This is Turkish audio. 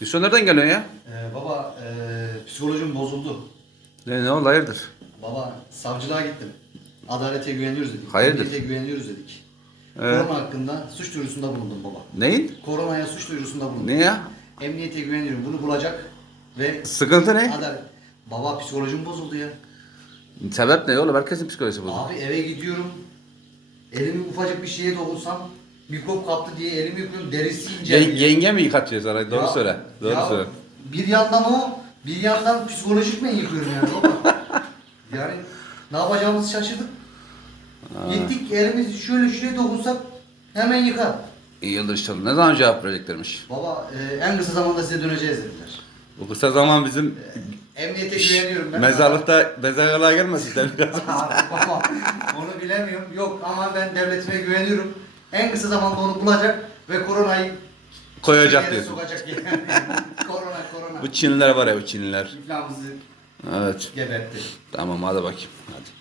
Hüsnü nereden geliyorsun ya? Ee, baba ee, psikolojim bozuldu. Ne, ne oldu hayırdır? Baba savcılığa gittim. Adalete güveniyoruz dedik. Hayırdır? Emniyete güveniyoruz dedik. Ee? Korona hakkında suç duyurusunda bulundum baba. Neyin? Koronaya suç duyurusunda bulundum. Ne ya? Emniyete güveniyorum. Bunu bulacak ve Sıkıntı ne? adalet. Baba psikolojim bozuldu ya. Sebep ne oğlum? Herkesin psikolojisi bozuk. Abi eve gidiyorum. Elimi ufacık bir şeye dokunsam mikrop kaptı diye elimi yıkıyorum. Derisi ince. Yen- yenge mi yıkatıyor sana? Doğru Ya- söyle. Doğru ya söyle. Bir yandan o, bir yandan psikolojik mi yıkıyorum yani baba? yani ne yapacağımızı şaşırdık. Gittik elimizi şöyle şuraya dokunsak hemen yıkar. İyi yıldır işte. Ne zaman cevap vereceklermiş? Baba e, en kısa zamanda size döneceğiz dediler. Bu kısa zaman bizim Emniyete güveniyorum ben. mezarlıkta mezarlığa gelmesin. biraz. Baba onu bilemiyorum. Yok ama ben devletime güveniyorum. En kısa zamanda onu bulacak ve koronayı Koyacak diyorsun. Sokacak yani. korona korona. Bu Çinliler var ya bu Çinliler. İflamımızı Evet. gebertti. Tamam hadi bakayım. Hadi.